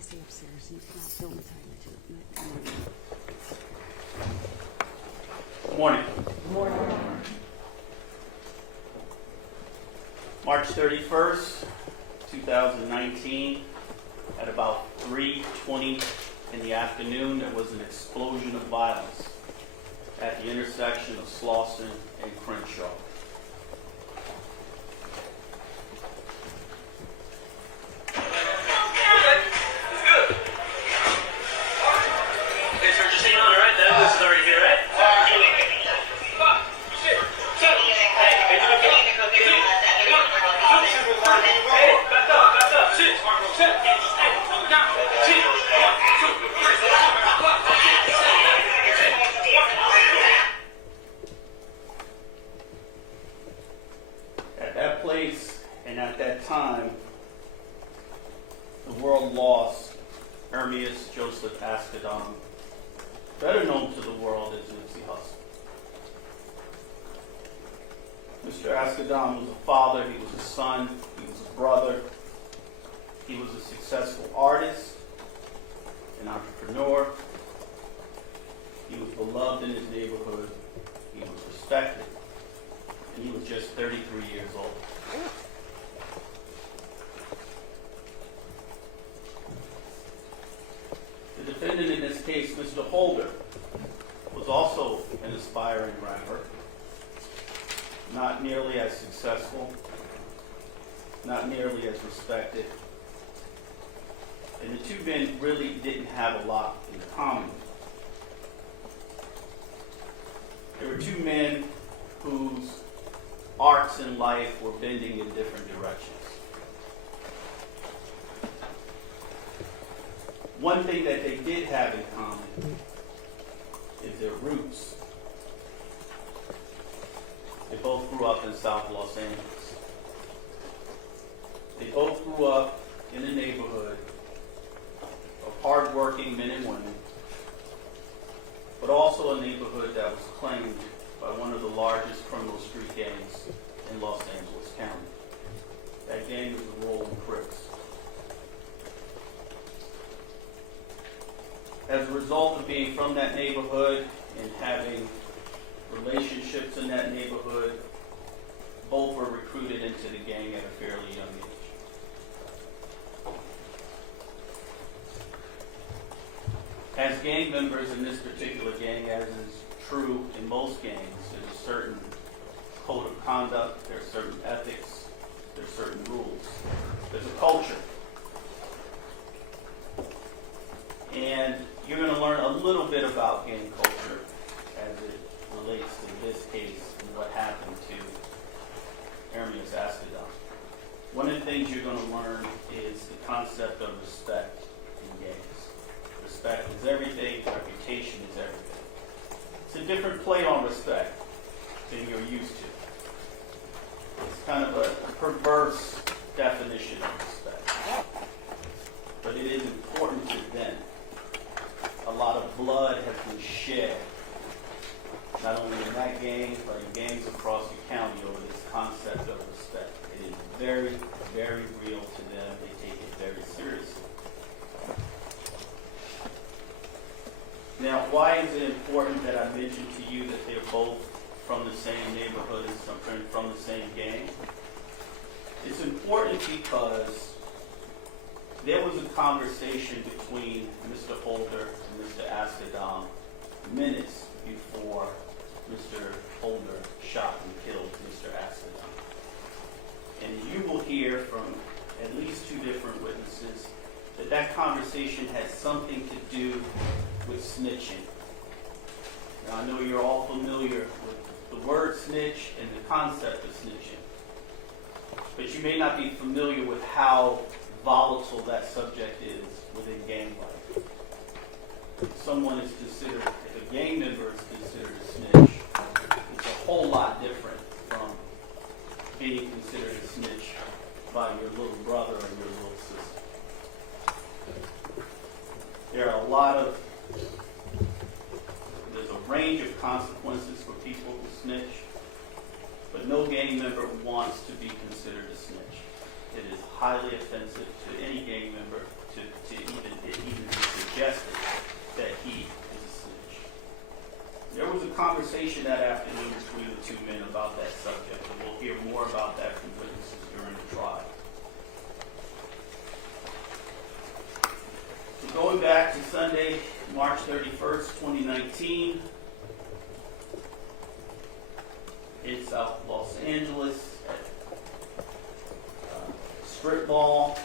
Stay upstairs. You cannot film the time that Good morning. Good morning. March 31st, 2019, at about 3:20 in the afternoon, there was an explosion of violence at the intersection of Slauson and Crenshaw. At that place and at that time, the world lost Ermias Joseph Ascadon, better known to the world as Nipsey Hussle. Mr. Ascadon was a father, he was a son, he was a brother, he was a successful artist, an entrepreneur, he was beloved in his neighborhood, he was respected, and he was just 33 years old. The defendant in this case, Mr. Holder, was also an aspiring rapper, not nearly as successful, not nearly as respected, and the two men really didn't have a lot in common. There were two men whose arcs in life were bending in different directions. One thing that they did have in common is their roots. They both grew up in South Los Angeles. They both grew up in a neighborhood of hardworking men and women, but also a neighborhood that was claimed by one of the largest criminal street gangs in Los Angeles County. That gang was the Rolling Crips. As a result of being from that neighborhood and having relationships in that neighborhood, both were recruited into the gang at a fairly young age. As gang members in this particular gang, as is true in most gangs, there's a certain code of conduct, there's certain ethics, there's certain rules. There's a culture. And you're going to learn a little bit about gang culture as it relates to this case and what happened to Ermias Ascadon. One of the things you're going to learn is the concept of respect in gangs. Respect is everything, reputation is everything. It's a different play on respect than you're used to. It's kind of a perverse definition of respect. But it is important to them. A lot of blood has been shed, not only in that gang, but in gangs across the county over this concept of respect. It is very, very real to them. They take it very seriously. Now, why is it important that I mention to you that they're both from the same neighborhood and from the same gang? It's important because there was a conversation between Mr. Holder and Mr. Ascadon minutes before Mr. Holder shot and killed Mr. Ascadon. And you will hear from at least two different witnesses that that conversation had something to do with snitching. Now, I know you're all familiar with the word snitch and the concept of snitching, but you may not be familiar with how volatile that subject is within gang life. If someone is considered, if a gang member is considered a snitch, it's a whole lot different from being considered a snitch by your little brother or your little sister. There are there's a range of consequences for people who snitch, but no gang member wants to be considered a snitch. It is highly offensive to any gang member to even be suggested that he is a snitch. There was a conversation that afternoon between the two men about that subject, and we'll hear more about that from witnesses during the trial. So going back to Sunday, March 31st, 2019, in South Los Angeles, strip mall,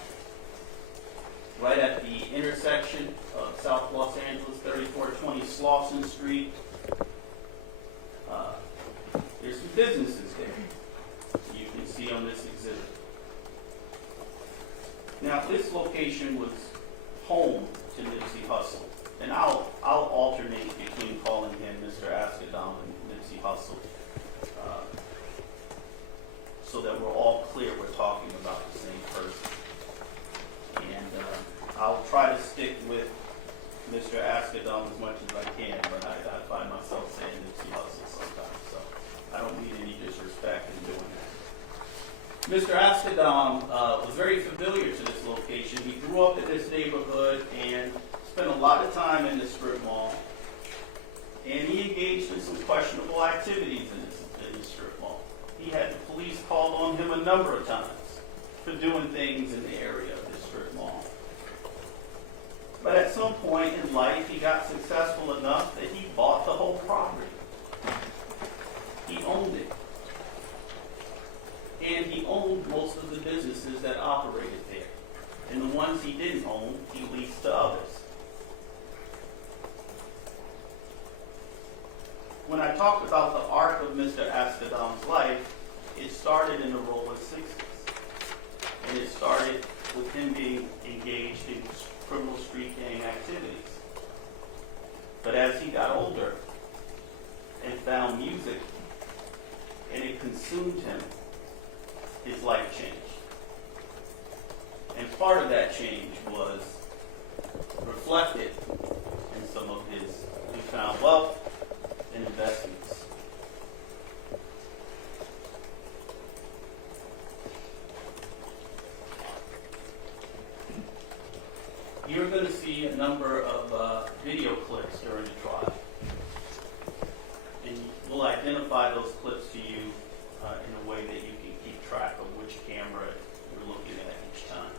right at the intersection of South Los Angeles, 3420 Slauson Street. There's some businesses there. You can see on this exhibit. Now, this location was home to Nipsey Hussle, and I'll alternate between calling him Mr. Askedam and Nipsey Hussle, so that we're all clear we're talking about the same person. And I'll try to stick with Mr. Askedam as much as I can, but I find myself saying Nipsey Hussle sometimes, so I don't need any disrespect in doing that. Mr. Askedam was very familiar to this location. He grew up in this neighborhood and spent a lot of time in this strip mall, and he engaged in some questionable activities in this strip mall. He had the police called on him a number of times for doing things in the area of this strip mall. But at some point in life, he got successful enough that he bought the whole property. He owned it. And he owned most of the businesses that operated there. And the ones he didn't own, he leased to others. When I talked about the arc of Mr. Askedam's life, it started in the Rolling 60s. And it started with him being engaged in criminal street gang activities. But as he got older and found music, and it consumed him, his life changed. And part of that change was reflected in some of his newfound wealth and investments. You're going to see a number of video clips during the trial. And we'll identify those clips to you in a way that you can keep track of which camera you're looking at each time.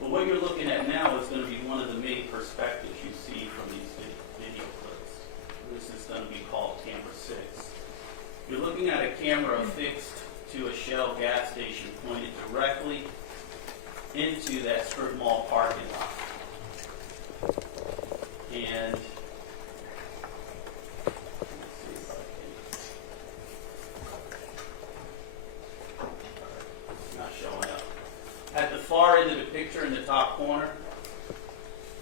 But what you're looking at now is going to be one of the main perspectives you see from these video clips. This is going to be called camera 6. You're looking at a camera affixed to a Shell gas station pointed directly into that strip mall parking lot. And at the far end of the picture in the top corner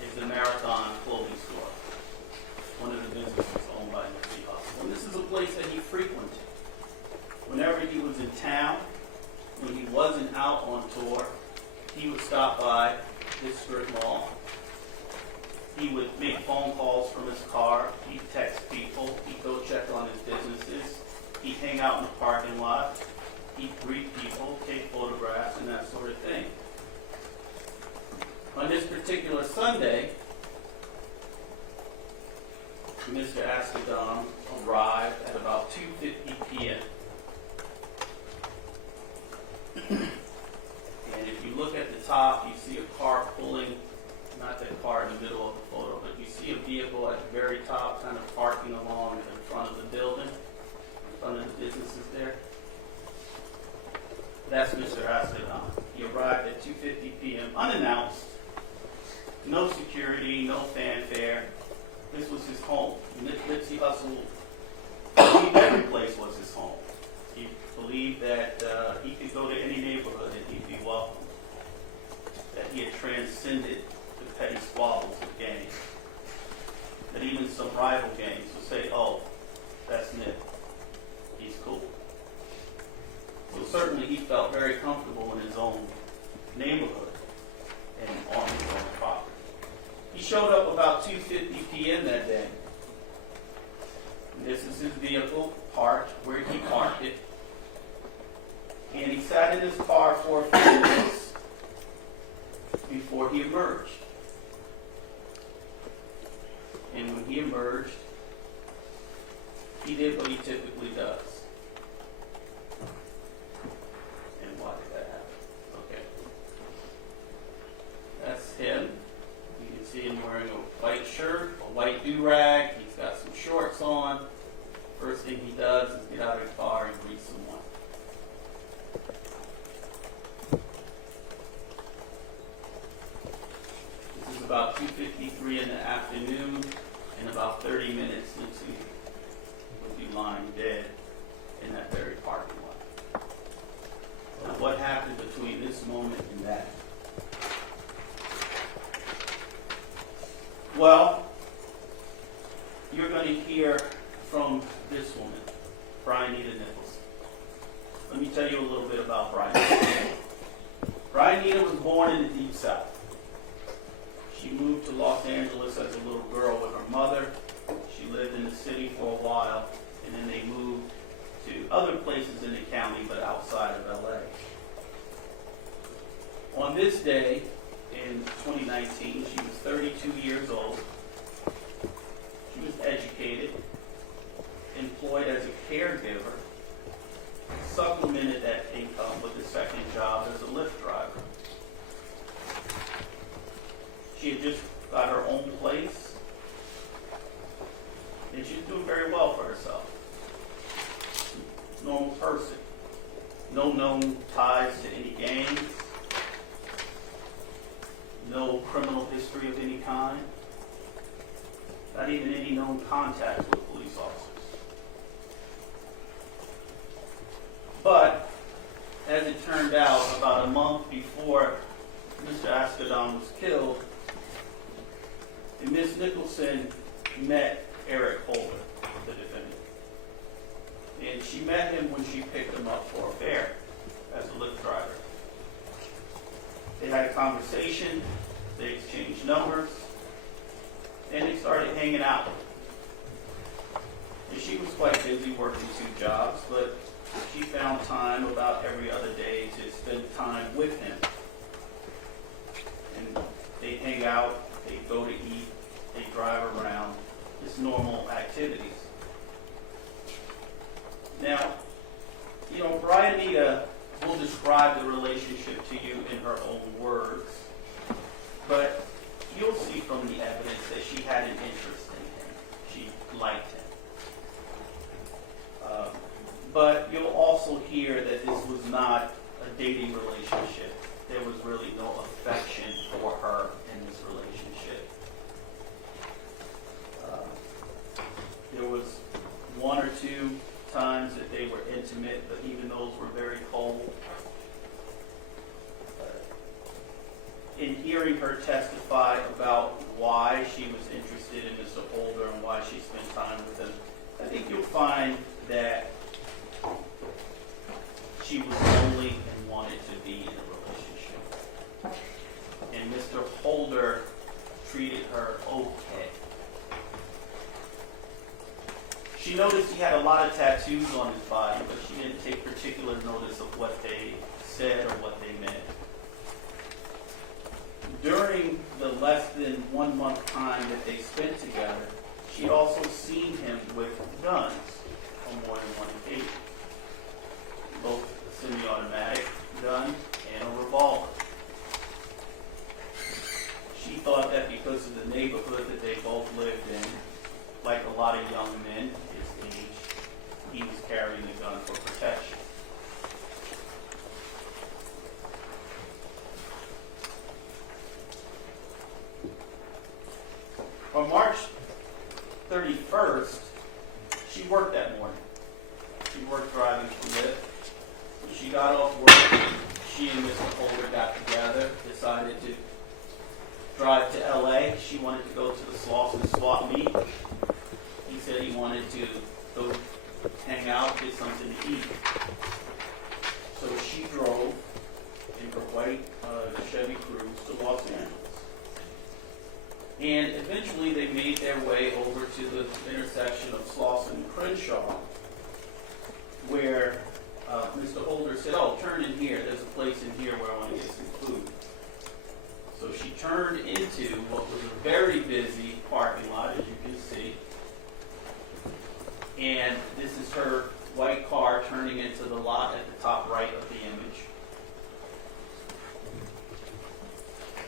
is the Marathon clothing store, one of the businesses owned by Nipsey Hussle. And this is a place that he frequented. Whenever he was in town, when he wasn't out on tour, he would stop by this strip mall. He would make phone calls from his car. He'd text people. He'd go check on his businesses. He'd hang out in the parking lot. He'd greet people, take photographs, and that sort of thing. On this particular Sunday, Mr. Askedam arrived at about 2:50 p.m. And if you look at the top, you see a car pulling, not that car in the middle of the photo, but you see a vehicle at the very top kind of parking along in front of the building, in front of the businesses there. That's Mr. Askedam. He arrived at 2:50 p.m. unannounced. No security, no fanfare. This was his home. Nipsey Hussle believed every place was his home. He believed that he could go to any neighborhood and he'd be welcome. That he had transcended the petty squabbles of gangs. That even some rival gangs would say, "Oh, that's Nip. He's cool." So certainly he felt very comfortable in his own neighborhood and on his own property. He showed up about 2:50 p.m. that day. And this is his vehicle parked where he parked it. And he sat in his car for a few minutes before he emerged. And when he emerged, he did what he typically does. And why did that happen? Okay. That's him. You can see him wearing a white shirt, a white do-rag. He's got some shorts on. First thing he does is get out of the car and greet someone. This is about 2:53 in the afternoon, and about 30 minutes into he would be lying dead in that very parking lot. Now, what happened between this moment and that? Well, you're going to hear from this woman, Bryanita Nichols. Let me tell you a little bit about Bryanita. Bryanita was born in the Deep South. She moved to Los Angeles as a little girl with her mother. She lived in the city for a while, and then they moved to other places in the county, but outside of LA. On this day, in 2019, she was 32 years old. She was educated, employed as a caregiver, supplemented that income with a second job as a Lyft driver. She had just got her own place, and she was doing very well for herself. Normal person. No known ties to any gangs. No criminal history of any kind. Not even any known contacts with police officers. But, as it turned out, about a month before Mr. Ascadon was killed, Ms. Nicholson met Eric Holder, the defendant. And she met him when she picked him up for a fare as a Lyft driver. They had a conversation, they exchanged numbers, and they started hanging out. And she was quite busy working 2 jobs, but she found time about every other day to spend time with him. And they'd hang out, they'd go to eat, they'd drive around, just normal activities. Now, Bryanita will describe the relationship to you in her own words, but you'll see from the evidence that she had an interest in him. She liked him. But you'll also hear that this was not a dating relationship. There was really no affection for her in this relationship. There was 1 or 2 times that they were intimate, but even those were very cold. In hearing her testify about why she was interested in Mr. Holder and why she spent time with him, I think you'll find that she was lonely and wanted to be in a relationship. And Mr. Holder treated her okay. She noticed he had a lot of tattoos on his body, but she didn't take particular notice of what they said or what they meant. During the less than 1 month time that they spent together, she also seen him with guns on more than one occasion. Both a semi-automatic gun and a revolver. She thought that because of the neighborhood that they both lived in, like a lot of young men his age, he was carrying a gun for protection. On March 31st, she worked that morning. She worked driving for Lyft. When she got off work, she and Mr. Holder got together, decided to drive to LA. She wanted to go to the Slauson swap meet. He said he wanted to go hang out, get something to eat. So she drove in her white Chevy Cruze to Los Angeles. And eventually they made their way over to the intersection of Slauson and Crenshaw, where Mr. Holder said, oh, turn in here. There's a place in here where I want to get some food. So she turned into what was a very busy parking lot, as you can see. And this is her white car turning into the lot at the top right of the image.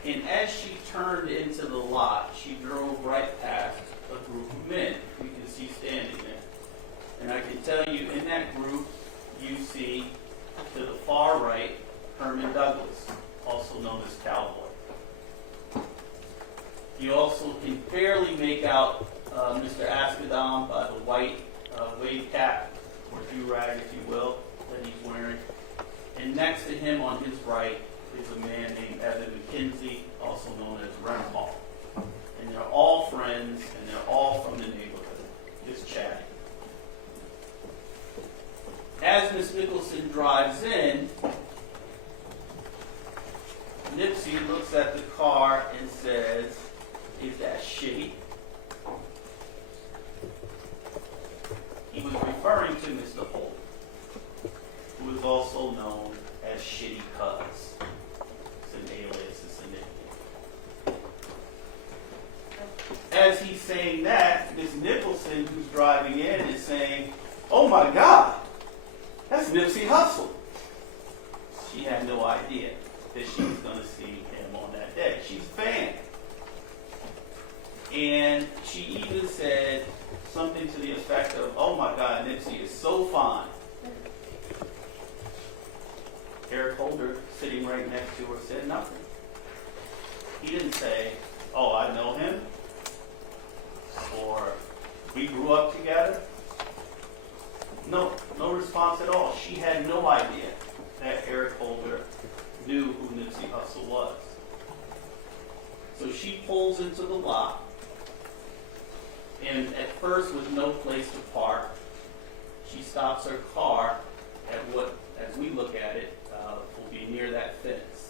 And as she turned into the lot, she drove right past a group of men you can see standing there. And I can tell you, in that group, you see to the far right, Herman Douglas, also known as Cowboy. You also can barely make out Mr. Askedam by the white wave cap, or do-rag, if you will, that he's wearing. And next to him on his right is a man named Evan McKinney, also known as Renpaul. And they're all friends, and they're all from the neighborhood, just chatting. As Miss Nicholson drives in, Nipsey looks at the car and says, "Is that shitty?" He was referring to Mr. Holt, who is also known as Shitty Cuz. It's an alias, it's a nickname. As he's saying that, Miss Nicholson, who's driving in, is saying, "Oh my God, that's Nipsey Hussle." She had no idea that she was going to see him on that day. She's a fan. And she even said something to the effect of, "Oh my God, Nipsey is so fine." Eric Holder, sitting right next to her, said nothing. He didn't say, "Oh, I know him," or "We grew up together." No response at all. She had no idea that Eric Holder knew who Nipsey Hussle was. So she pulls into the lot, and at first, with no place to park, she stops her car at what, as we look at it, will be near that fence.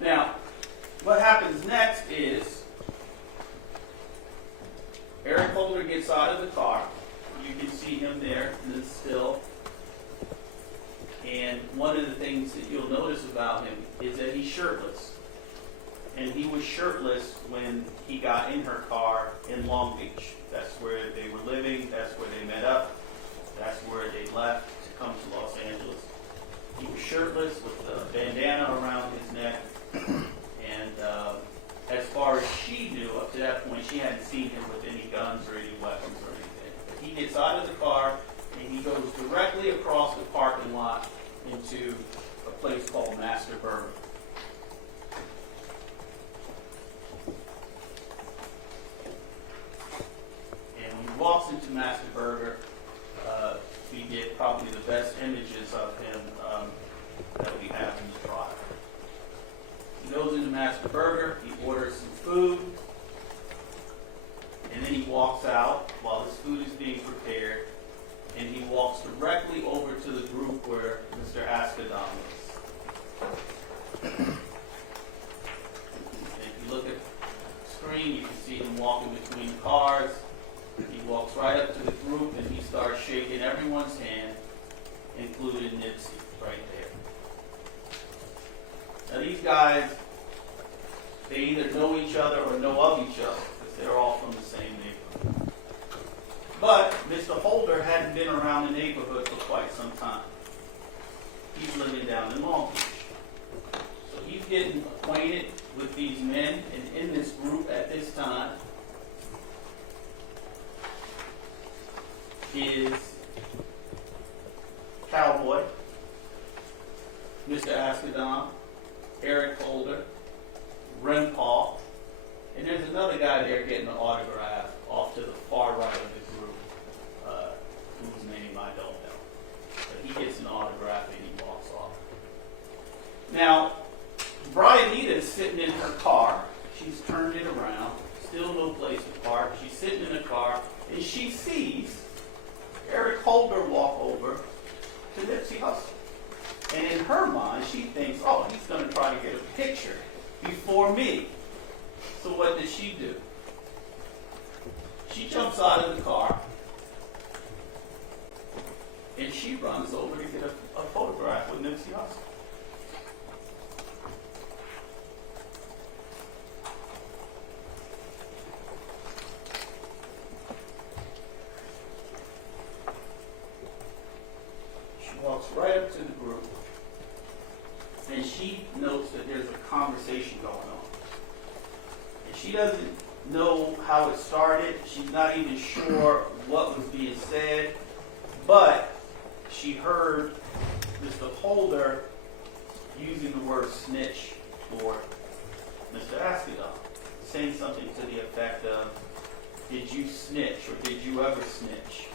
Now, what happens next is Eric Holder gets out of the car. You can see him there in the still. And one of the things that you'll notice about him is that he's shirtless. And he was shirtless when he got in her car in Long Beach. That's where they were living. That's where they met up. That's where they left to come to Los Angeles. He was shirtless with a bandana around his neck. And as far as she knew, up to that point, she hadn't seen him with any guns or any weapons or anything. But he gets out of the car and he goes directly across the parking lot into a place called Master Burger. And when he walks into Master Burger, we get probably the best images of him that we have in the trial. He goes into Master Burger, he orders some food, and then he walks out while his food is being prepared, and he walks directly over to the group where Mr. Askedam is. If you look at the screen, you can see him walking between cars. He walks right up to the group and he starts shaking everyone's hand, including Nipsey, right there. Now these guys, they either know each other or know of each other, because they're all from the same neighborhood. But Mr. Holder hadn't been around the neighborhood for quite some time. He's living down in Long Beach. So he's getting acquainted with these men, and in this group at this time is Cowboy, Mr. Askedam, Eric Holder, Renpaul, and there's another guy there getting an autograph off to the far right of the group, whose name I don't know. But he gets an autograph and he walks off. Now, Bryanita is sitting in her car. She's turned it around. Still no place to park. She's sitting in the car, and she sees Eric Holder walk over to Nipsey Hussle. And in her mind, she thinks, oh, he's going to try to get a picture before me. So what does she do? She jumps out of the car, and she runs over to get a photograph with Nipsey Hussle. Walks right up to the group, and she notes that there's a conversation going on. And she doesn't know how it started. She's not even sure what was being said, but she heard Mr. Holder using the word snitch for Mr. Askedon, saying something to the effect of, did you snitch, or did you ever snitch?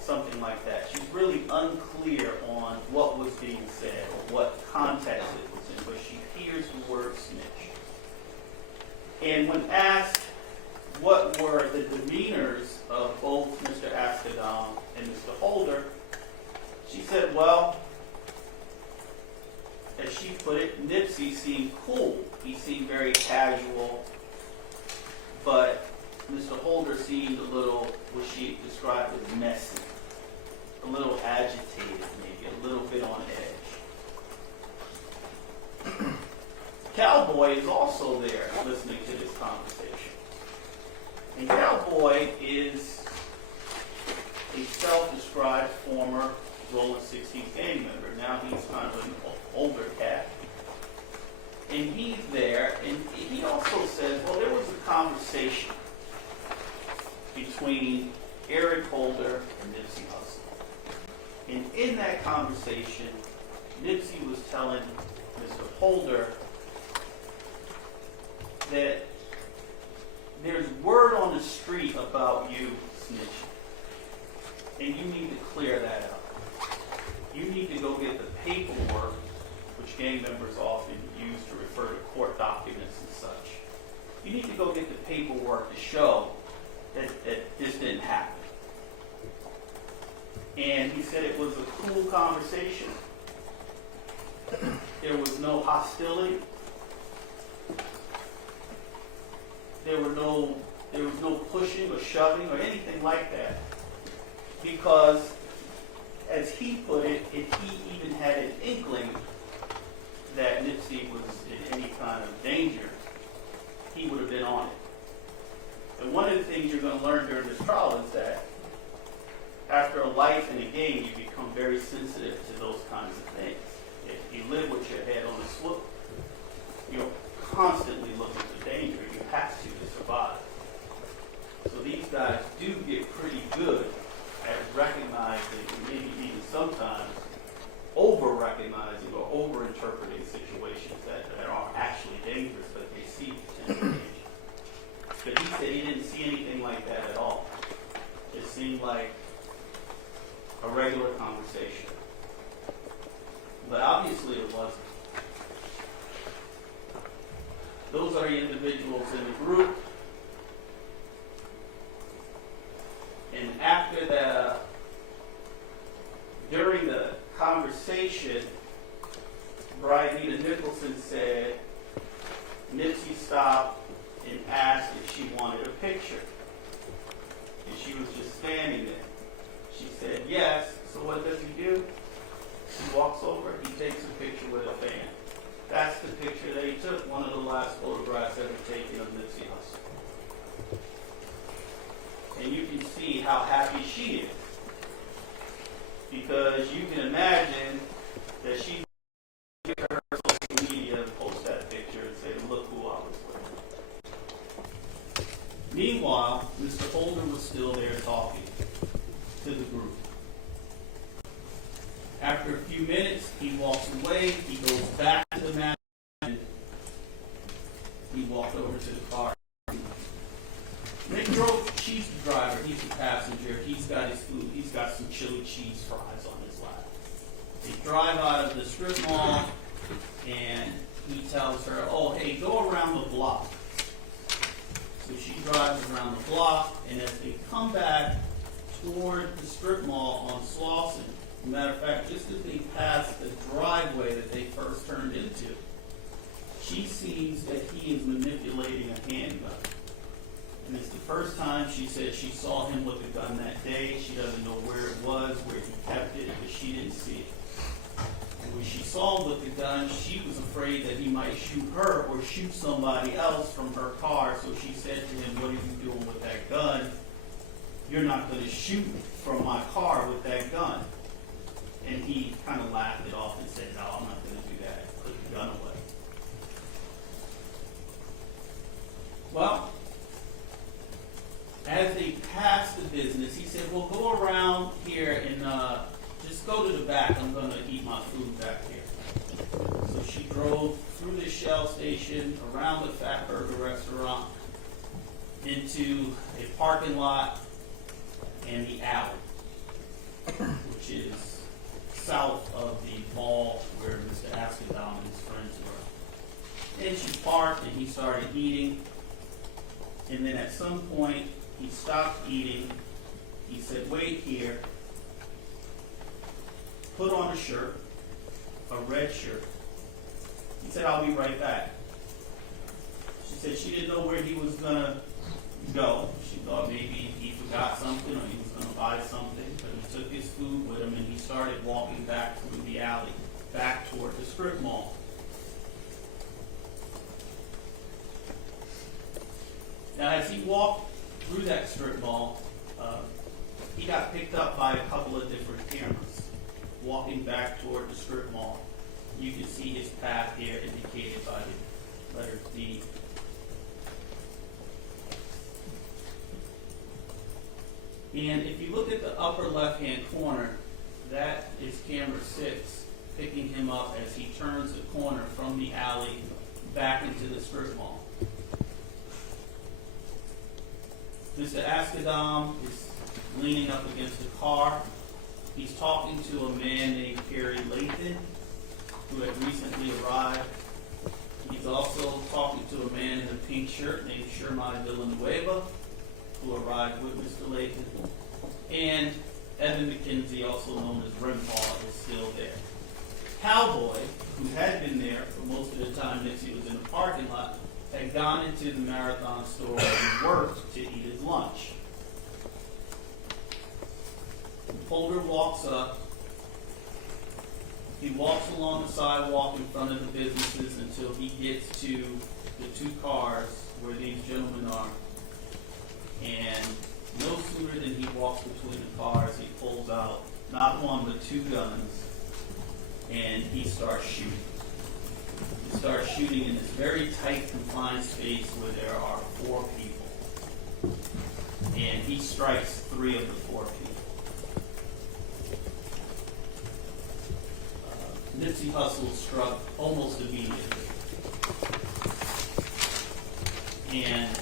Something like that. She's really unclear on what was being said or what context it was in, but she hears the word snitch. And when asked what were the demeanors of both Mr. Askedon and Mr. Holder, she said, well, as she put it, Nipsey seemed cool. He seemed very casual, but Mr. Holder seemed a little, what she described as messy, a little agitated maybe, a little bit on edge. Cowboy is also there listening to this conversation. And Cowboy is a self-described former Rolling 60s gang member. Now he's kind of an older cat. And he's there, and he also says, well, there was a conversation between Eric Holder and Nipsey Hussle. And in that conversation, Nipsey was telling Mr. Holder that there's word on the street about you snitching. And you need to clear that up. You need to go get the paperwork, which gang members often use to refer to court documents and such. You need to go get the paperwork to show that this didn't happen. And he said it was a cool conversation. There was no hostility. There was no pushing or shoving or anything like that. Because, as he put it, if he even had an inkling that Nipsey was in any kind of danger, he would have been on it. And one of the things you're going to learn during this trial is that after a life in a game, you become very sensitive to those kinds of things. If you live with your head on a swivel, you're constantly looking for danger. You have to survive. So these guys do get pretty good at recognizing, maybe even sometimes over-recognizing or over-interpreting situations that are actually dangerous, but they see potential danger. But he said he didn't see anything like that at all. It seemed like a regular conversation. But obviously it wasn't. Those are the individuals in the group. And after that, during the conversation, Bryanita Nicholson said Nipsey stopped and asked if she wanted a picture. And she was just standing there. She said yes. So what does he do? He walks over, he takes a picture with a fan. That's the picture that he took, one of the last photographs ever taken of Nipsey Hussle. And you can see how happy she is. Because you can imagine that she's going to get her social media and post that picture and say, look who I was with. Meanwhile, Mr. Holder was still there talking to the group. After a few minutes, he walks away. He goes back to the man. He walked over to the car. They drove. She's the driver. He's the passenger. He's got his food. He's got some chili cheese fries on his lap. drive out of the strip mall, and he tells her, oh, hey, go around the block. So she drives around the block, and as they come back toward the strip mall on Slauson, as a matter of fact, just as they pass the driveway that they first turned into, she sees that he is manipulating a handgun. And it's the first time she said she saw him with a gun that day. She doesn't know where it was, where he kept it, but she didn't see it. And when she saw him with the gun, she was afraid that he might shoot her or shoot somebody else from her car. So she said to him, what are you doing with that gun? You're not going to shoot from my car with that gun. And he kind of laughed it off and said, no, I'm not going to do that. Put the gun away. Well, as they passed the business, he said, well, go around here and just go to the back. I'm going to eat my food back here. So she drove through the Shell station, around the Fat Burger restaurant, into a parking lot and the alley, which is south of the mall where Mr. Askedam and his friends were. And she parked and he started eating. And then at some point, he stopped eating. He said, wait here. Put on a shirt, a red shirt. He said, I'll be right back. She said she didn't know where he was going to go. She thought maybe he forgot something or he was going to buy something. But he took his food with him and he started walking back through the alley, back toward the strip mall. Now, as he walked through that strip mall, he got picked up by a couple of different cameras walking back toward the strip mall. You can see his path here indicated by the letter D. And if you look at the upper left-hand corner, that is camera 6 picking him up as he turns the corner from the alley back into the strip mall. Mr. Askedam is leaning up against the car. He's talking to a man named Kerry Lathan, who had recently arrived. He's also talking to a man in a pink shirt named Sherman Villanueva, who arrived with Mr. Lathan. And Evan McKenzie, also known as Rimpaw, is still there. Cowboy, who had been there for most of the time Nipsey was in the parking lot, had gone into the Marathon store and worked to eat his lunch. Holder walks up. He walks along the sidewalk in front of the businesses until he gets to the two cars where these gentlemen are. And no sooner than he walks between the cars, he pulls out not one but two guns, and he starts shooting. He starts shooting in this very tight, confined space where there are 4 people. And he strikes 3 of the 4 people. Nipsey Hussle struck almost immediately. And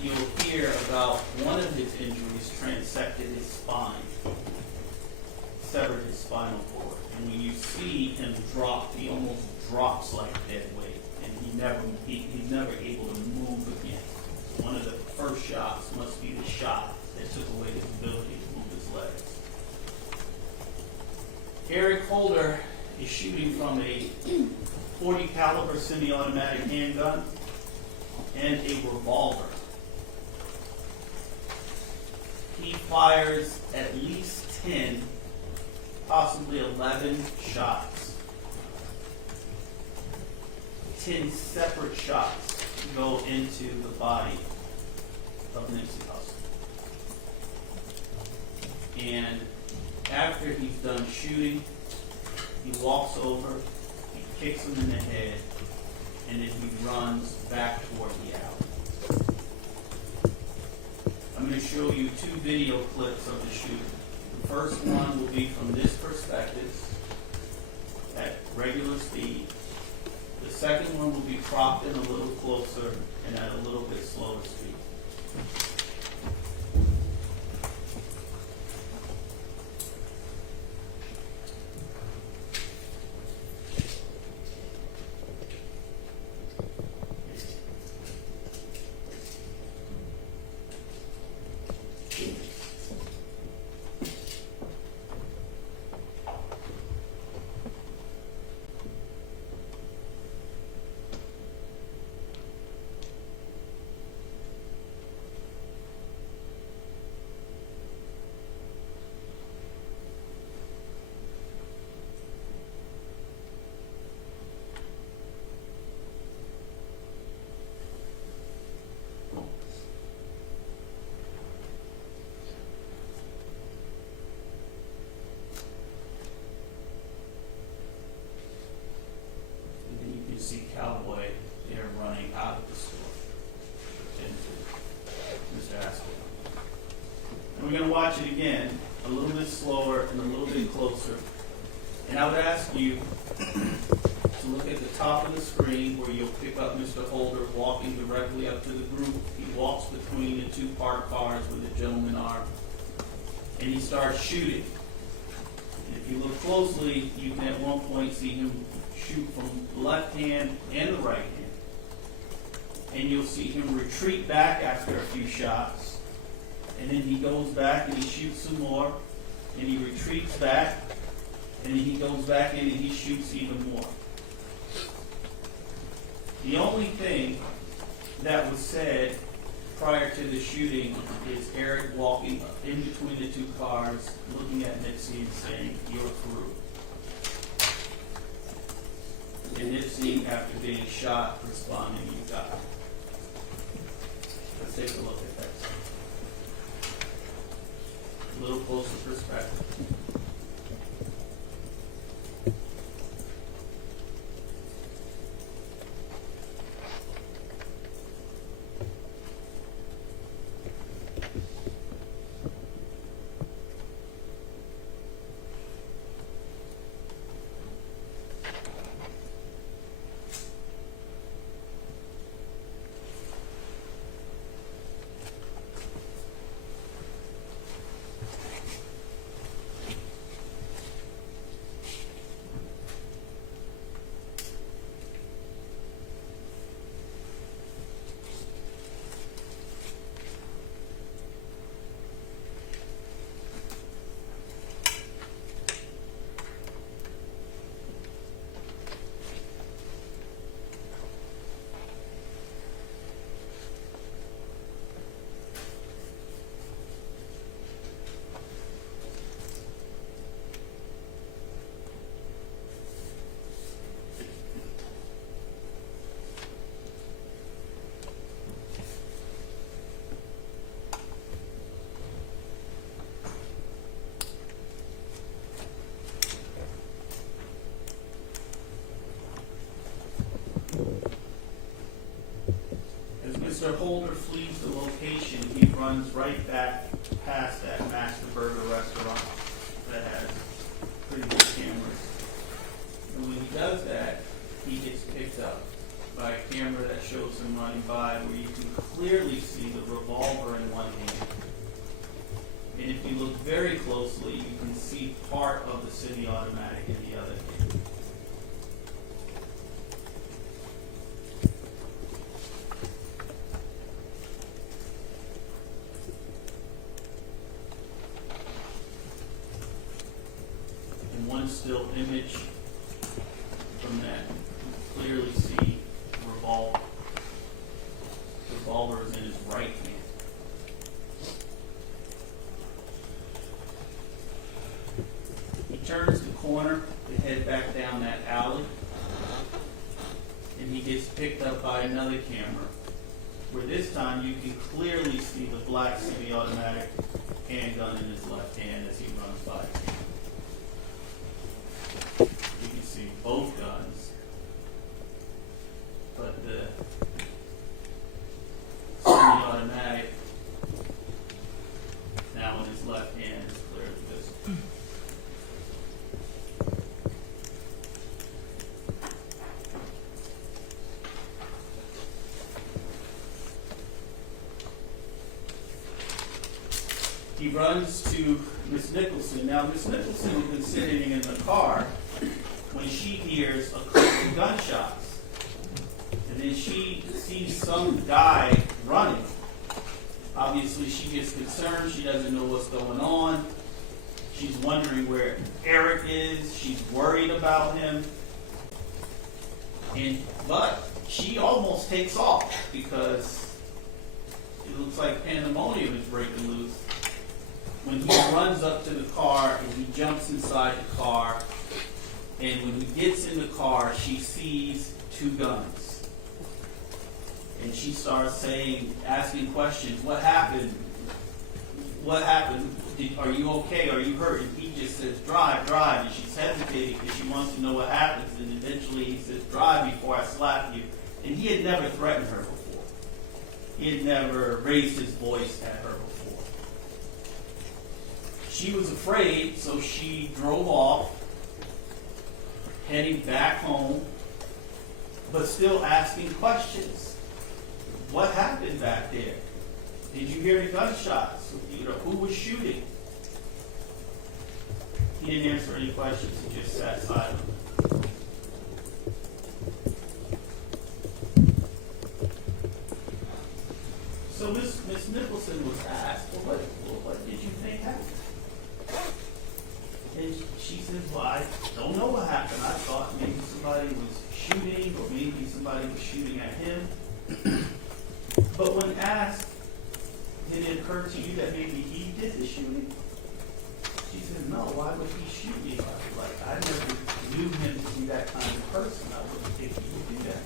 you'll hear about one of his injuries transected his spine, severed his spinal cord. And when you see him drop, he almost drops like dead weight, and he's never able to move again. One of the first shots must be the shot that took away his ability to move his legs. Eric Holder is shooting from a .40 caliber semi-automatic handgun and a revolver. He fires at least 10, possibly 11 shots. 10 separate shots go into the body of Nipsey Hussle. And after he's done shooting, he walks over, he kicks him in the head, and then he runs back toward the alley. I'm going to show you 2 video clips of the shooting. The first one will be from this perspective at regular speed. The second one will be cropped in a little closer and at a little bit slower speed. see Cowboy there running out of the store into Mr. Haskell. And we're going to watch it again, a little bit slower and a little bit closer. And I would ask you to look at the top of the screen where you'll pick up Mr. Holder walking directly up to the group. He walks between the two parked cars where the gentlemen are, and he starts shooting. And if you look closely, you can at one point see him shoot from the left hand and the right hand. And you'll see him retreat back after a few shots. And then he goes back and he shoots some more. And he retreats back. And then he goes back in and he shoots even more. The only thing that was said prior to the shooting is Eric walking in between the two cars, looking at Nipsey and saying, "You're through." And Nipsey, after being shot, responding, "You got it." Let's take a look at that. A little closer perspective. Mr. Holder flees the location. He runs right back past that Master Burger restaurant that has pretty good cameras. And when he does that, he gets picked up by a camera that shows him running by, where you can clearly see the revolver in one hand. And if you look very closely, you can see part of the semi-automatic in the other hand. One still image from that, you clearly see revolver. Revolver is in his right hand. He turns the corner to head back down that alley, and he gets picked up by another camera, where this time you can clearly see the black semi-automatic handgun in his left hand as he runs by. You can see both guns, but the semi-automatic now in his left hand is clearly visible. He runs to Miss Nicholson. Now, Miss Nicholson has been sitting in the car when she hears a couple of gunshots. And then she sees some guy running. Obviously, she gets concerned. She doesn't know what's going on. She's wondering where Eric is. She's worried about him. But she almost takes off because it looks like pandemonium is breaking loose when he runs up to the car and he jumps inside the car. And when he gets in the car, she sees two guns. And she starts asking questions. What happened? what happened? Are you okay? Are you hurt? And he just says, drive, drive. And she's hesitating because she wants to know what happens. And eventually he says, drive before I slap you. And he had never threatened her before. He had never raised his voice at her before. She was afraid, so she drove off, heading back home, but still asking questions. What happened back there? Did you hear the gunshots? Who was shooting? He didn't answer any questions. He just sat silent. So Miss Nicholson was asked, well, what did you think happened? And she said, well, I don't know what happened. I thought maybe somebody was shooting, or maybe somebody was shooting at him. But when asked, did it occur to you that maybe he did the shooting? She said, no, why would he shoot me? I never knew him to be that kind of person. I wouldn't think he would do that.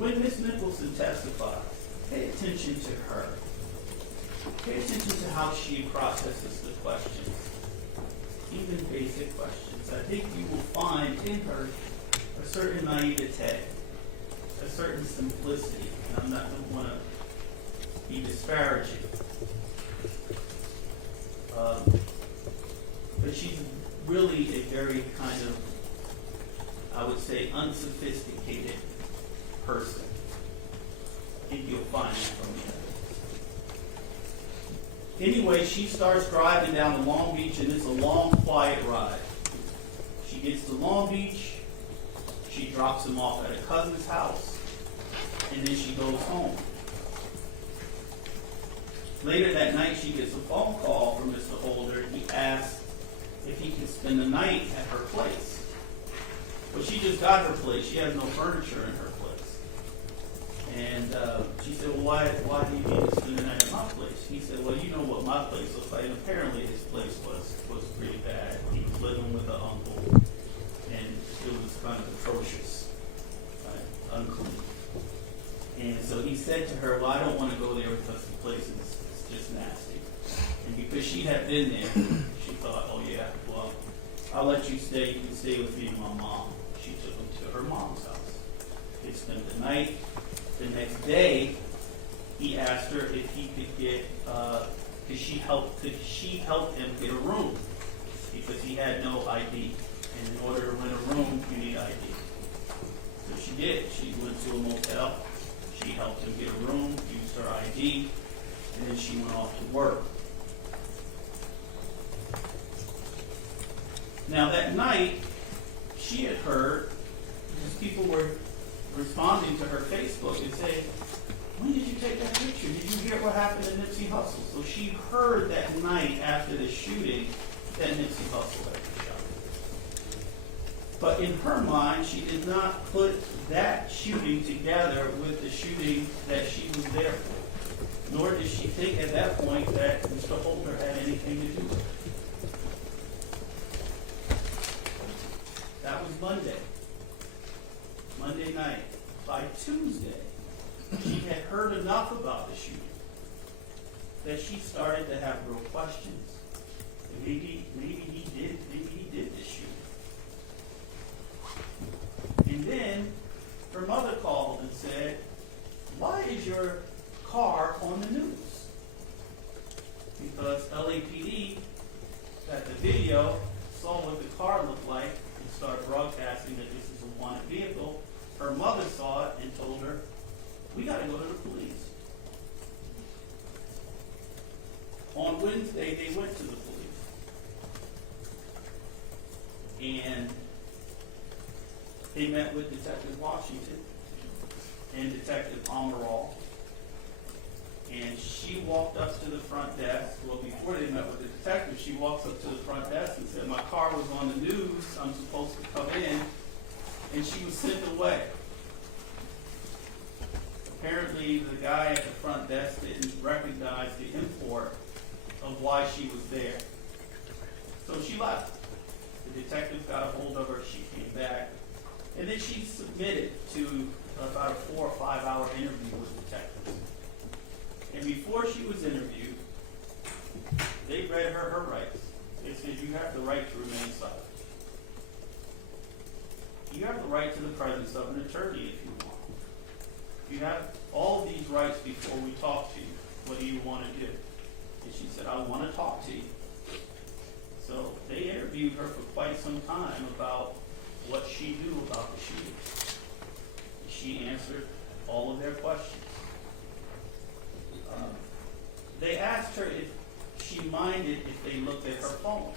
When Miss Nicholson testified, pay attention to her. Pay attention to how she processes the questions, even basic questions. I think you will find in her a certain naivete, a certain simplicity. And I don't want to be disparaging. But she's really a very kind of, I would say, unsophisticated person. I think you'll find that from the evidence. Anyway, she starts driving down to Long Beach, and it's a long, quiet ride. She gets to Long Beach, she drops him off at a cousin's house, and then she goes home. Later that night, she gets a phone call from Mr. Holder. He asks if he can spend the night at her place. Well, she just got her place. She has no furniture in her place. And she said, well, why do you need to spend the night at my place? He said, well, you know what my place looks like. And apparently his place was pretty bad. He was living with an uncle, and it was kind of atrocious, right? Unclean. And so he said to her, well, I don't want to go there because the place is just nasty. And because she had been there, she thought, oh yeah, well, I'll let you stay. You can stay with me and my mom. She took him to her mom's house. They spent the night. The next day, he asked her if he could get, could she help him get a room? Because he had no ID. And in order to rent a room, you need ID. So she did. She went to a motel. She helped him get a room, used her ID, and then she went off to work. Now that night, she had heard, because people were responding to her Facebook and saying, when did you take that picture? Did you hear what happened to Nipsey Hussle? So she heard that night after the shooting that Nipsey Hussle had been shot. But in her mind, she did not put that shooting together with the shooting that she was there for. Nor did she think at that point that Mr. Holder had anything to do with it. That was Monday night. By Tuesday, she had heard enough about the shooting that she started to have real questions. Maybe he did this shooting. And then her mother called and said, why is your car on the news? Because LAPD got the video, saw what the car looked like, and started broadcasting that this is a wanted vehicle. Her mother saw it and told her, we got to go to the police. On Wednesday, they went to the police. And they met with Detective Washington and Detective Amaral. And she walked up to the front desk. Well, before they met with the detective, she walks up to the front desk and said, my car was on the news. I'm supposed to come in. And she was sent away. Apparently, the guy at the front desk didn't recognize the import of why she was there. So she left. The detective got a hold of her. She came back. And then she submitted to about a 4 or 5 hour interview with detectives. And before she was interviewed, they read her rights. They said, you have the right to remain silent. You have the right to the presence of an attorney if you want. You have all of these rights before we talk to you. What do you want to do? And she said, I want to talk to you. So they interviewed her for quite some time about what she knew about the shooting. She answered all of their questions. They asked her if she minded if they looked at her phone.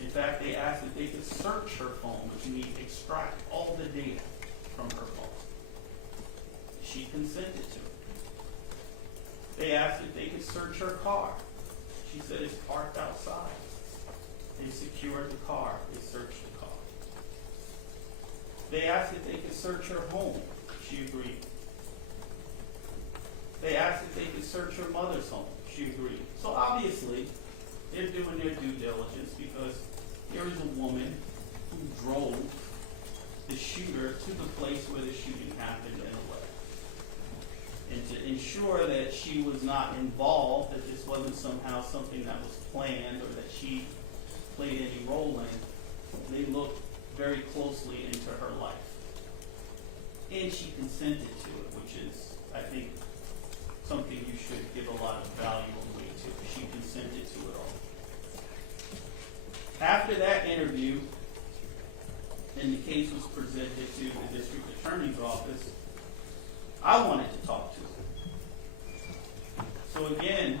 In fact, they asked if they could search her phone, which means extract all the data from her phone. She consented to it. They asked if they could search her car. She said it's parked outside. They secured the car. They searched the car. They asked if they could search her home. She agreed. They asked if they could search her mother's home. She agreed. So obviously, they're doing their due diligence because there is a woman who drove the shooter to the place where the shooting happened in LA. And to ensure that she was not involved, that this wasn't somehow something that was planned or that she played any role in, they looked very closely into her life. And she consented to it, which is, I think, something you should give a lot of value and weight to. She consented to it all. After that interview, and the case was presented to the district attorney's office, I wanted to talk to her. So again,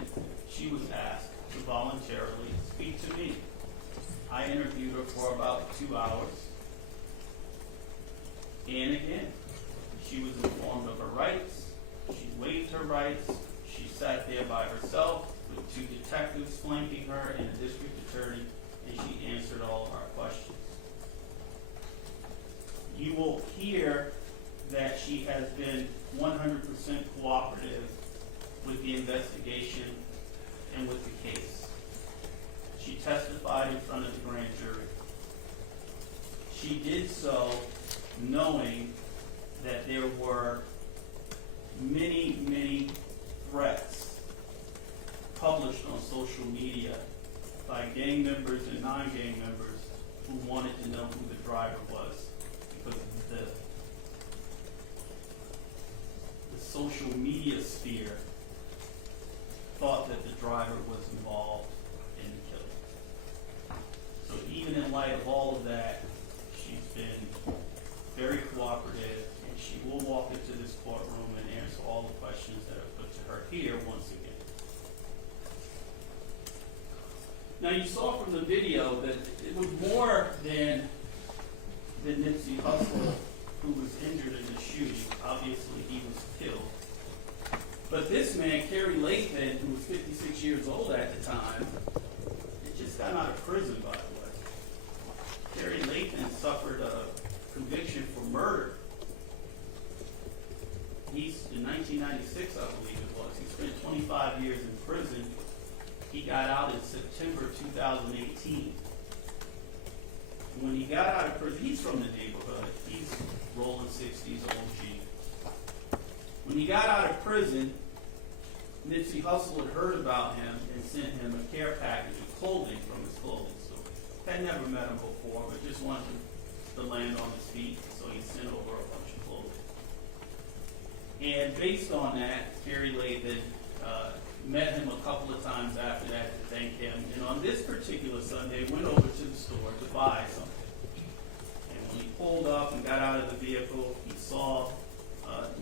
she was asked to voluntarily speak to me. I interviewed her for about 2 hours. And again, she was informed of her rights. She waived her rights. She sat there by herself with 2 detectives flanking her and a district attorney, and she answered all of our questions. You will hear that she has been 100% cooperative with the investigation and with the case. She testified in front of the grand jury. She did so knowing that there were many, many threats published on social media by gang members and non-gang members who wanted to know who the driver was because the social media sphere thought that the driver was involved in the killing. So even in light of all of that, she's been very cooperative, and she will walk into this courtroom and answer all the questions that are put to her here once again. Now you saw from the video that it was more than Nipsey Hussle who was injured in the shooting. Obviously he was killed. But this man, Kerry Lathan, who was 56 years old at the time, had just got out of prison, by the way. Kerry Lathan suffered a conviction for murder. He's in 1996, I believe it was. He spent 25 years in prison. He got out in September 2018. When he got out of prison, he's from the neighborhood. He's rolling 60s, OG. When he got out of prison, Nipsey Hussle had heard about him and sent him a care package of clothing from his clothing store. Had never met him before, but just wanted to land on his feet, so he sent over a bunch of clothing. And based on that, Kerry Lathan met him a couple of times after that to thank him. And on this particular Sunday, went over to the store to buy something. And when he pulled up and got out of the vehicle, he saw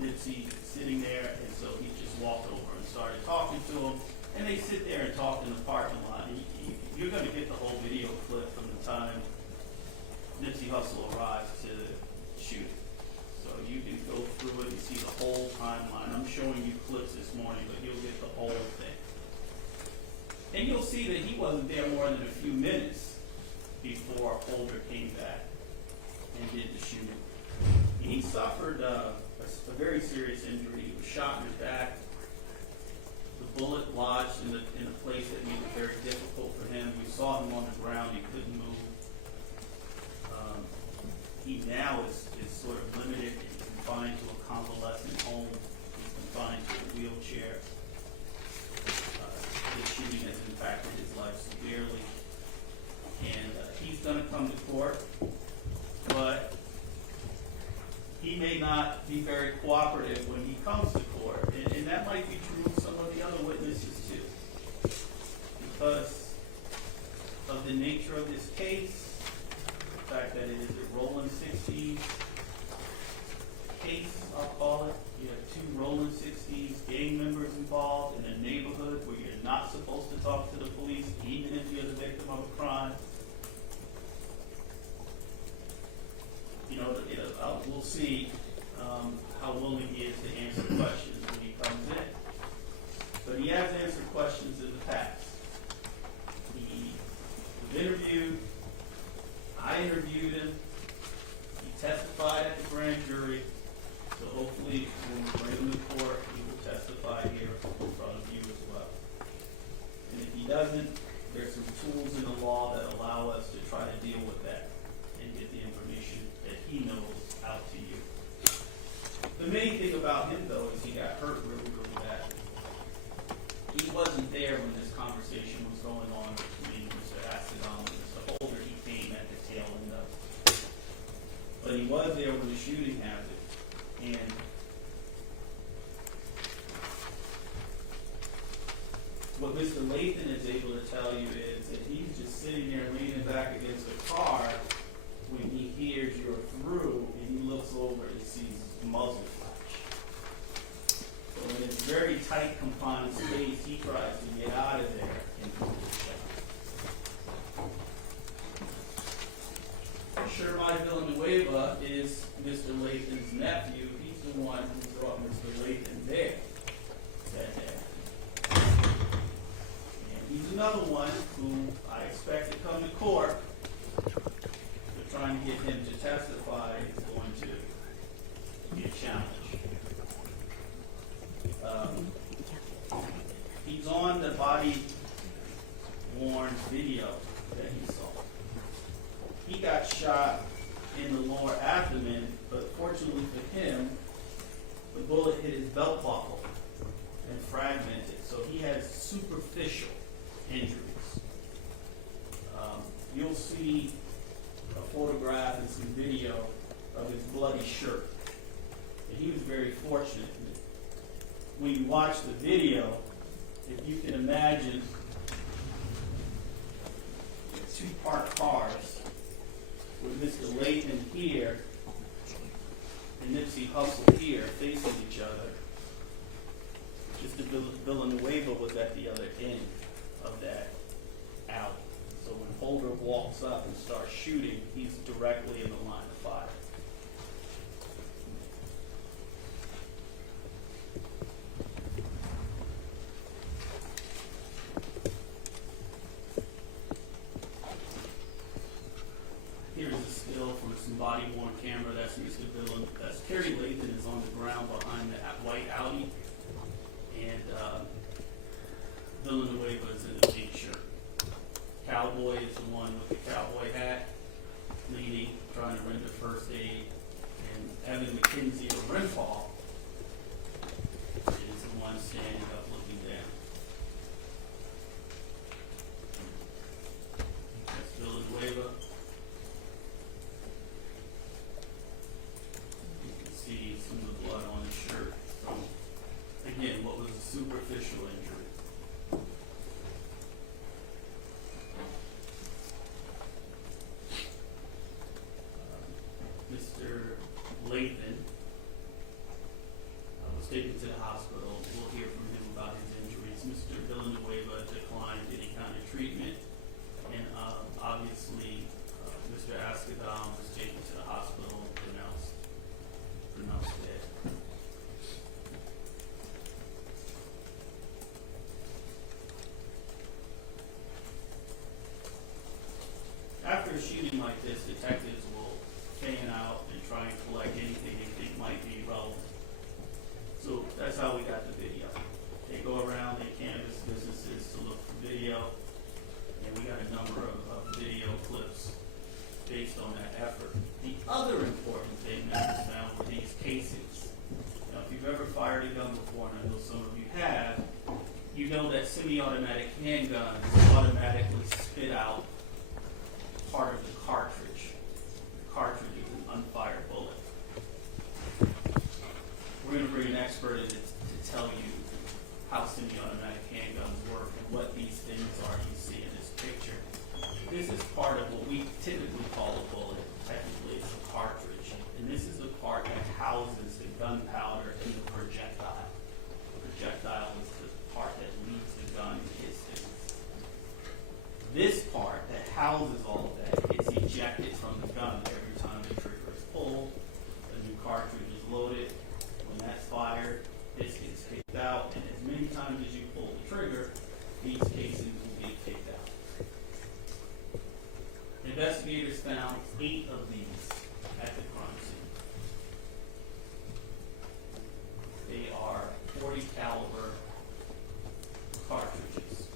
Nipsey sitting there, and so he just walked over and started talking to him. And they sit there and talk in the parking lot. You're going to get the whole video clip from the time Nipsey Hussle arrived to the shooting. So you can go through it and see the whole timeline. I'm showing you clips this morning, but you'll get the whole thing. And you'll see that he wasn't there more than a few minutes before Holder came back and did the shooting. He suffered a very serious injury. He was shot in the back. The bullet lodged in a place that made it very difficult for him. We saw him on the ground. He couldn't move. He now is sort of limited and confined to a convalescent home. He's been confined to a wheelchair. The shooting has impacted his life severely, and he's going to come to court, but he may not be very cooperative when he comes to court, and that might be true of some of the other witnesses too, because of the nature of this case, the fact that it is a rolling 60s case, I'll call it. You have two rolling 60s gang members involved in a neighborhood where you're not supposed to talk to the police, even if you're the victim of a crime. We'll see how willing he is to answer questions when he comes in. But he has answered questions in the past. He was interviewed. I interviewed him. He testified at the grand jury. So hopefully, when we bring him to court, he will testify here in front of you as well. And if he doesn't, there's some tools in the law that allow us to try to deal with that and get the information that he knows out to you. The main thing about him, though, is he got hurt really, really badly. He wasn't there when this conversation was going on between Mr. Assadon and Mr. Holder. He came at the tail end of it. But he was there when the shooting happened. And what Mr. Lathan is able to tell you is that he's just sitting there leaning back against the car when he hears you're through, and he looks over and sees muzzle flash. So in this very tight, confined space, he tries to get out of there and pull the shot. Sherman Villanueva is Mr. Lathan's nephew. He's the one who brought Mr. Lathan there that day. And he's another one who I expect to come to court. But trying to get him to testify is going to be a challenge. He's on the body-worn video that he saw. He got shot in the lower abdomen, but fortunately for him, the bullet hit his belt buckle and fragmented. So he has superficial injuries. You'll see a photograph and some video of his bloody shirt. And he was very fortunate. When you watch the video, if you can imagine two parked cars with Mr. Lathan here and Nipsey Hussle here facing each other. Mr. Villanueva was at the other end of that alley. So when Holder walks up and starts shooting, he's directly in the line of fire. Here's a still from some body-worn camera. That's Mr. Villan. That's Terry Lathan is on the ground behind the white Audi, and Villanueva is in a pink shirt. Cowboy is the one with the cowboy hat, leaning, trying to render first aid, and Evan McKenzie of Renfall is the one standing up looking down. That's Villanueva. You can see some of the blood on his shirt from, again, what was a superficial injury. Mr. Lathan was taken to the hospital. We'll hear from him about his injuries. Mr. Villanueva declined any kind of treatment, and obviously Mr. Ascadon was taken to the hospital and pronounced dead. After a shooting like this, detectives will fan out and try and collect anything they think might be relevant. So that's how we got the video. They go around, they canvass businesses to look for video, and we got a number of video clips based on that effort. The other important thing that was found were these casings. Now, if you've ever fired a gun before this is part of what we typically call a bullet. Technically, it's a cartridge. And this is the part that houses the gunpowder and the projectile. The projectile is the part that leads the gun pistons. This part that houses all of that gets ejected from the gun every time the trigger is pulled, a new cartridge is loaded. When that's fired, this gets kicked out, and as many times as you pull the trigger, these casings will get kicked out. Investigators found 8 of these at the crime scene. They are .40 caliber cartridge casings.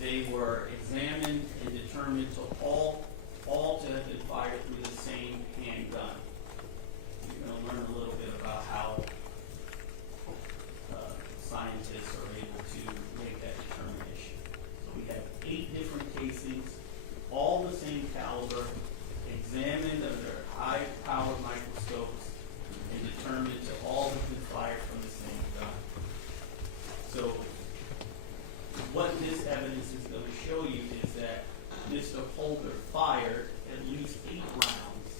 They were examined and determined to all to have been fired through the same handgun. You're going to learn a little bit about how scientists are able to make that determination. So we have 8 different casings, all the same caliber, examined under high-powered microscopes, and determined to all have been fired from the same gun. So what this evidence is going to show you is that Mr. Holder fired at least 8 rounds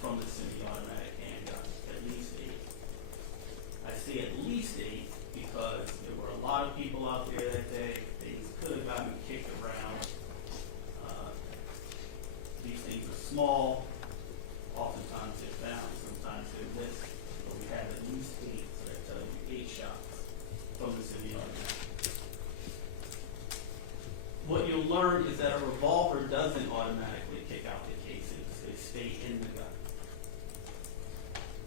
from the semi-automatic handgun, at least 8. I say at least 8 because there were a lot of people out there that day. Things could have gotten kicked around. These things are small. Oftentimes they're found, sometimes they're missed. But we have at least 8, so that tells you 8 shots from the semi-automatic. What you'll learn is that a revolver doesn't automatically kick out the casings. They stay in the gun.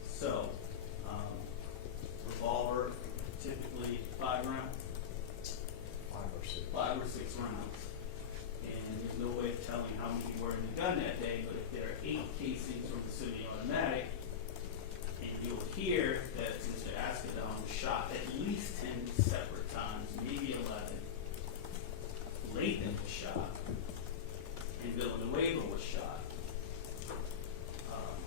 So, revolver, typically 5 rounds. 5 or 6 rounds. And there's no way of telling how many were in the gun that day, but if there are 8 casings from the semi-automatic, and you'll hear that Mr. Ascadon was shot at least 10 separate times, maybe 11. Lathan was shot, and Villanueva was shot.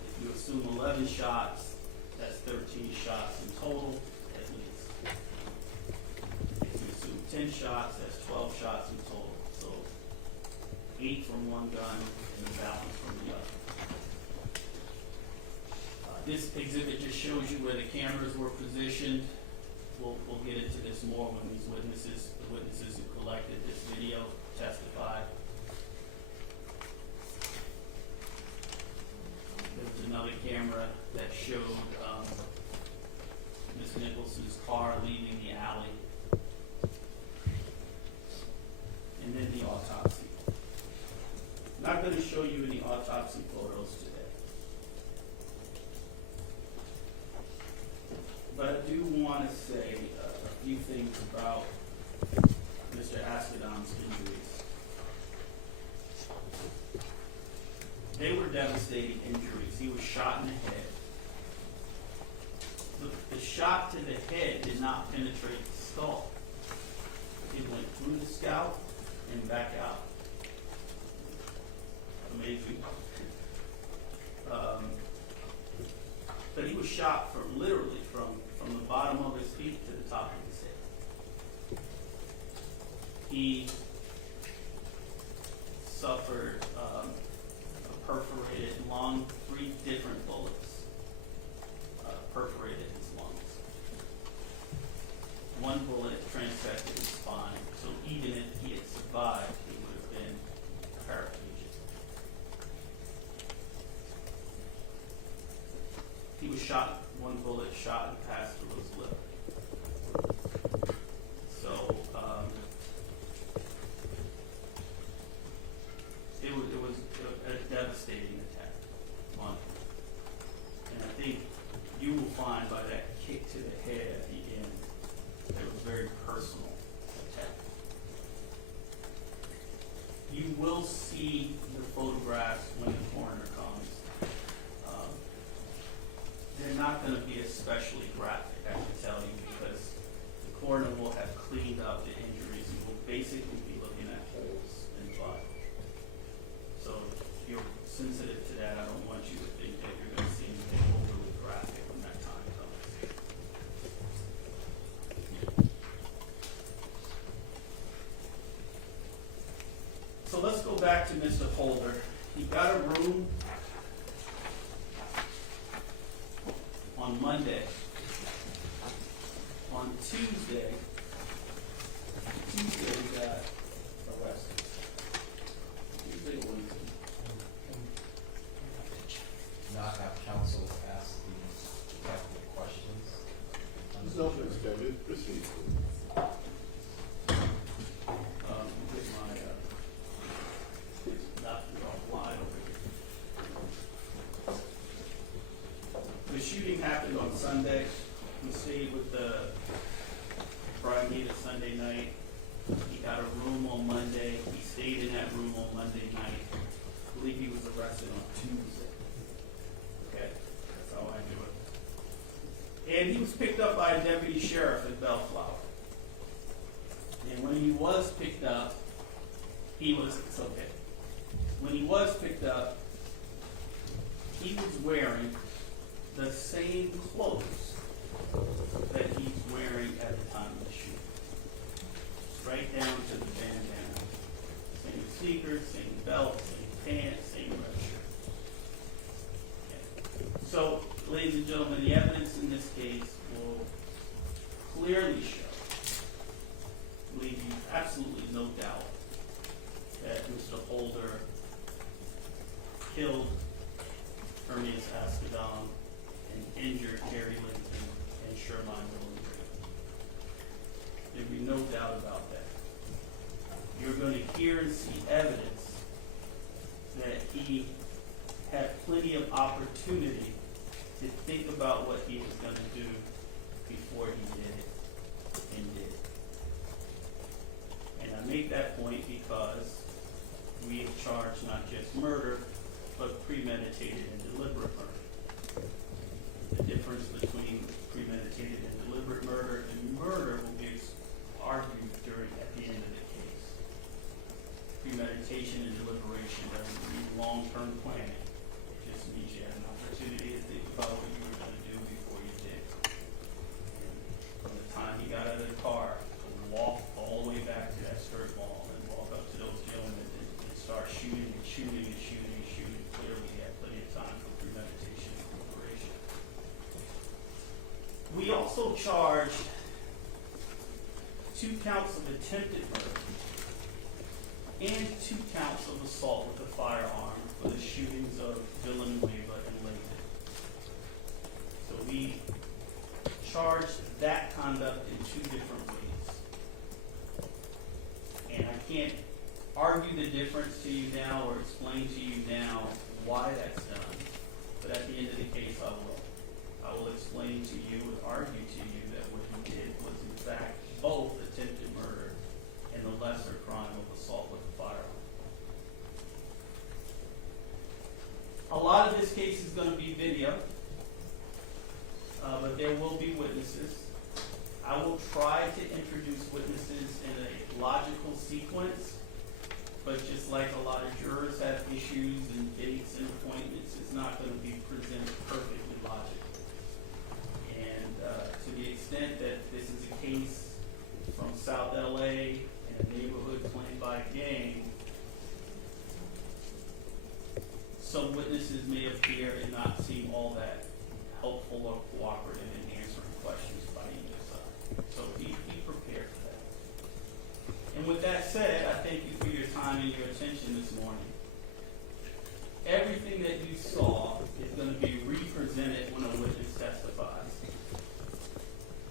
If you assume 11 shots, that's 13 shots in total, at least. If you assume 10 shots, that's 12 shots in total. So 8 from one gun and the balance from the other. This exhibit just shows you where the cameras were positioned. We'll get into this more when these witnesses, the witnesses who collected this video, testify. There's another camera that showed Ms. Nicholson's car leaving the alley. And then the autopsy. I'm not going to show you any autopsy photos today. But I do want to say a few things about Mr. Ascadon's injuries. They were devastating injuries. He was shot in the head. The shot to the head did not penetrate the skull. It went through the scalp and back out. Amazing. But he was shot from literally from the bottom of his feet to the top of his head. He suffered a perforated lung. 3 different bullets perforated his lungs. 1 bullet transected his spine. So even if he had survived, he would have been paraplegic. He was shot. 1 bullet shot and passed through his lip. So it was a devastating attack on him. And I think you will find by that kick to the head at the end that it was a very personal attack. You will see the photographs when the coroner comes. They're not going to be especially graphic, I can tell you, because the coroner will have cleaned up the injuries and will basically be looking at holes in the body. So if you're sensitive to that, I don't want you to think that you're going to see anything overly graphic when that time comes. let's go back to Mr. Holder. He got a room on Monday. On Tuesday he got arrested. Tuesday or Wednesday. Not have counsel ask these technical questions. There's nothing scheduled, proceed. Get my, doctor offline over here. The shooting happened on Sunday. We stayed with the Bryanitta Sunday night. He got a room on Monday. He stayed in that room on Monday night. I believe he was arrested on Tuesday. Okay, that's how I do it. And he was picked up by a deputy sheriff at Bellflower. And when he was picked up, it's okay. When he was picked up, he was wearing the same clothes that he's wearing at the time of the shooting. Right down to the bandana. Same sneakers, same belt, same pants, same red shirt. Okay. So, ladies and gentlemen, the evidence in this case will clearly show, leave you absolutely no doubt, that Mr. Holder killed Ermias Ascadon and injured Terry Lincoln and Sherman Williams. There'd be no doubt about that. You're going to hear and see evidence that he had plenty of opportunity to think about what he was going to do before he did it, and did. And I make that point because we have charged not just murder, but premeditated and deliberate murder. The difference between premeditated and deliberate murder and murder will be argued at the end of the case. Premeditation and deliberation doesn't mean long-term planning. It just means you had an opportunity to think about what you were going to do before you did. And from the time he got out of the car, to walk all the way back to that skirt mall and walk up to those gentlemen and start shooting and shooting and shooting and shooting, clearly he had plenty of time for premeditation and deliberation. We also charged 2 counts of attempted murder and 2 counts of assault with a firearm for the shootings of Villanueva and Layton. So we charged that conduct in 2 different ways. And I can't argue the difference to you now or explain to you now why that's done, but at the end of the case I will. I will explain to you and argue to you that what he did was in fact both attempted murder and the lesser crime of assault with a firearm. A lot of this case is going to be video, but there will be witnesses. I will try to introduce witnesses in a logical sequence, but just like a lot of jurors have issues and dates and appointments, it's not going to be presented perfectly logically. And to the extent that this is a case from South LA in a neighborhood claimed by a gang, some witnesses may appear and not seem all that helpful or cooperative in answering questions by either side. So be prepared for that. And with that said, I thank you for your time and your attention this morning. Everything that you saw is going to be represented when a witness testifies.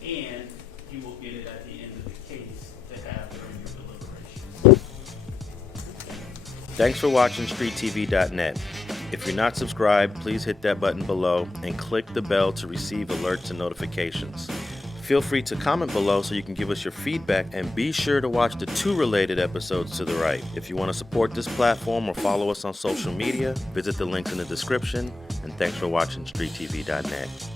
And you will get it at the end of the case to have during your deliberation. Thanks for watching StreetTV.net. If you're not subscribed, please hit that button below and click the bell to receive alerts and notifications. Feel free to comment below so you can give us your feedback, and be sure to watch the 2 related episodes to the right. If you want to support this platform or follow us on social media, visit the links in the description, and thanks for watching StreetTV.net.